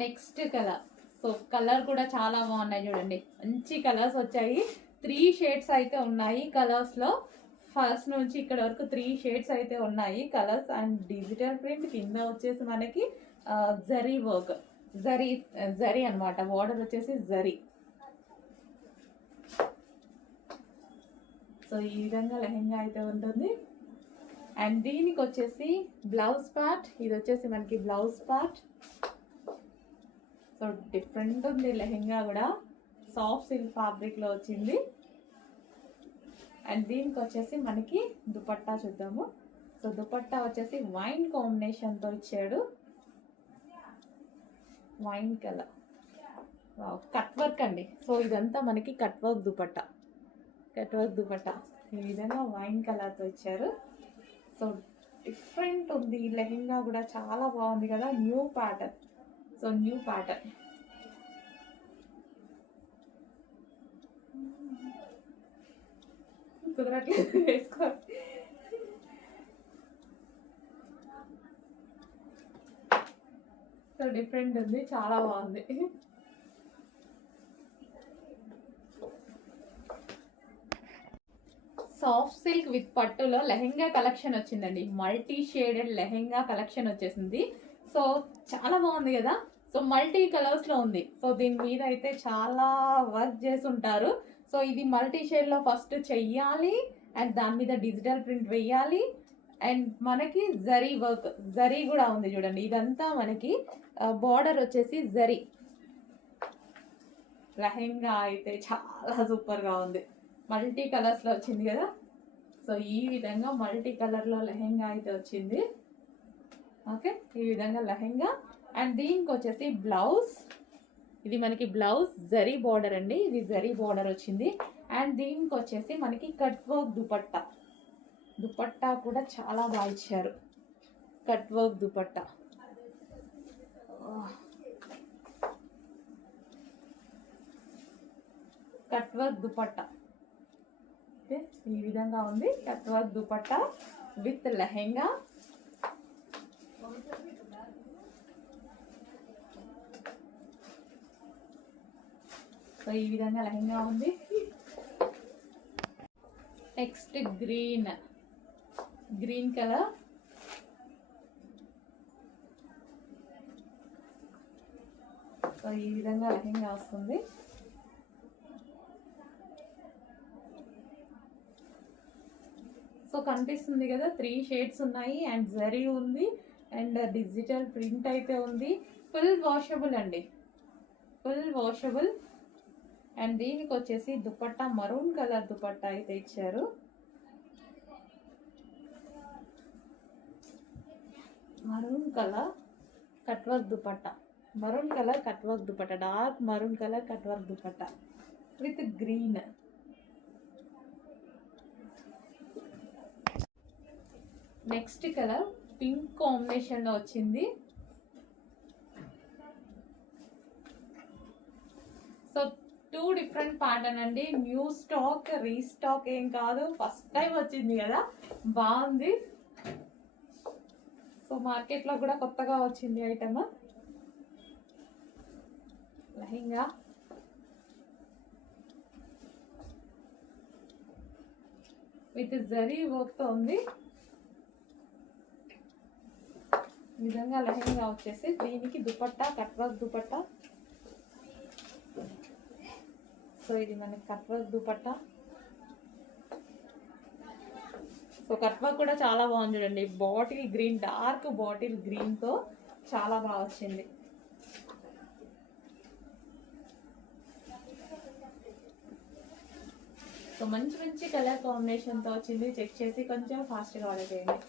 Next colour. So colour కూడా చాలా బాగున్నాయి చూడండి, మంచి కలర్స్ వచ్చాయి. 3 షేడ్స్ అయితే ఉన్నాయి కలర్స్లో. ఫస్ట్ నుంచి ఇక్కడ వరకు 3 షేడ్స్ అయితే ఉన్నాయి కలర్స్. అండ్ డిజిటల్ ప్రింట్ కింద వచ్చేసి మనకి జరీ వర్క్, జరీ అనమాట. బార్డర్ వచ్చేసి జరీ. సో ఈ విధంగా లెహెంగా అయితే ఉంటుంది. అండ్ దీనికి వచ్చేసి బ్లౌజ్ పార్ట్, ఇది వచ్చేసి మనకి బ్లౌజ్ పార్ట్. సో డిఫరెంట్ ఉంది లెహెంగా కూడా, సాఫ్ట్ సిల్క్ ఫ్యాబ్రిక్లో వచ్చింది. అండ్ దీనికి వచ్చేసి మనకి దుపట్టా చూద్దాము. సో దుపట్టా వచ్చేసి వైన్ కాంబినేషన్తో ఇచ్చాడు, వైన్ కలర్. కట్ వర్క్ అండి. సో ఇదంతా మనకి cut work dupatta, cut work dupatta ఈ విధంగా వైన్ కలర్తో ఇచ్చారు. సో డిఫరెంట్ ఉంది లెహెంగా కూడా, చాలా బాగుంది కదా, new pattern. So new pattern. కుదరట్లేదు వేసుకో. సో డిఫరెంట్ ఉంది, చాలా బాగుంది. సాఫ్ట్ సిల్క్ విత్ పట్టులో లెహెంగా కలెక్షన్ వచ్చిందండి. మల్టీ షేడెడ్ లెహెంగా కలెక్షన్ వచ్చేసింది. సో చాలా బాగుంది కదా. సో మల్టీ కలర్స్లో ఉంది. సో దీని మీద అయితే చాలా వర్క్ చేసి ఉంటారు. సో ఇది మల్టీ షేడ్లో ఫస్ట్ చెయ్యాలి, అండ్ దాని మీద డిజిటల్ ప్రింట్ వేయాలి. అండ్ మనకి జరీ వర్క్, జరీ కూడా ఉంది చూడండి. ఇదంతా మనకి బార్డర్ వచ్చేసి జరీ. లెహెంగా అయితే చాలా సూపర్గా ఉంది. మల్టీ కలర్స్లో వచ్చింది కదా. సో ఈ విధంగా మల్టీ కలర్లో లెహెంగా అయితే వచ్చింది. ఓకే, ఈ విధంగా లెహెంగా. అండ్ దీనికి వచ్చేసి బ్లౌజ్, ఇది మనకి బ్లౌజ్ జరీ బార్డర్ అండి, ఇది జరీ బార్డర్ వచ్చింది. అండ్ దీనికి వచ్చేసి మనకి కట్ వర్క్ దుపట్టా, దుపట్టా కూడా చాలా బాగా ఇచ్చారు. Cut work dupatta, cut work dupatta. Okay, ఈ విధంగా ఉంది cut work dupatta with lehenga. So ఈ విధంగా లెహెంగా ఉంది. Next green, green colour. So ఈ విధంగా లెహెంగా వస్తుంది. సో కనిపిస్తుంది కదా, 3 షేడ్స్ ఉన్నాయి. అండ్ జరీ ఉంది, అండ్ డిజిటల్ ప్రింట్ అయితే ఉంది. ఫుల్ వాషబుల్ అండి, ఫుల్ వాషబుల్. అండ్ దీనికి వచ్చేసి దుపట్టా మరూన్ కలర్ దుపట్టా అయితే ఇచ్చారు. Maroon colour cut work dupatta, maroon colour cut work dupatta, dark maroon colour cut work dupatta with green. Next colour pink కాంబినేషన్లో వచ్చింది. సో 2 డిఫరెంట్ ప్యాటర్న్ అండి. న్యూ స్టాక్, రీస్టాక్ ఏం కాదు, ఫస్ట్ టైం వచ్చింది కదా, బాగుంది. సో మార్కెట్లో కూడా కొత్తగా వచ్చింది ఐటమ్. లెహెంగా విత్ జరీ వర్క్తో ఉంది. ఈ విధంగా లెహెంగా వచ్చేసి దీనికి dupatta cut work dupatta. So ఇది మనకి cut work dupatta. So cut work కూడా చాలా బాగుంది చూడండి. బాటిల్ గ్రీన్, డార్క్ బాటిల్ గ్రీన్తో చాలా బాగా వచ్చింది. సో మంచి మంచి కలర్ కాంబినేషన్తో వచ్చింది. చెక్ చేసి కొంచెం ఫాస్ట్గా ఆర్డర్ చేయండి.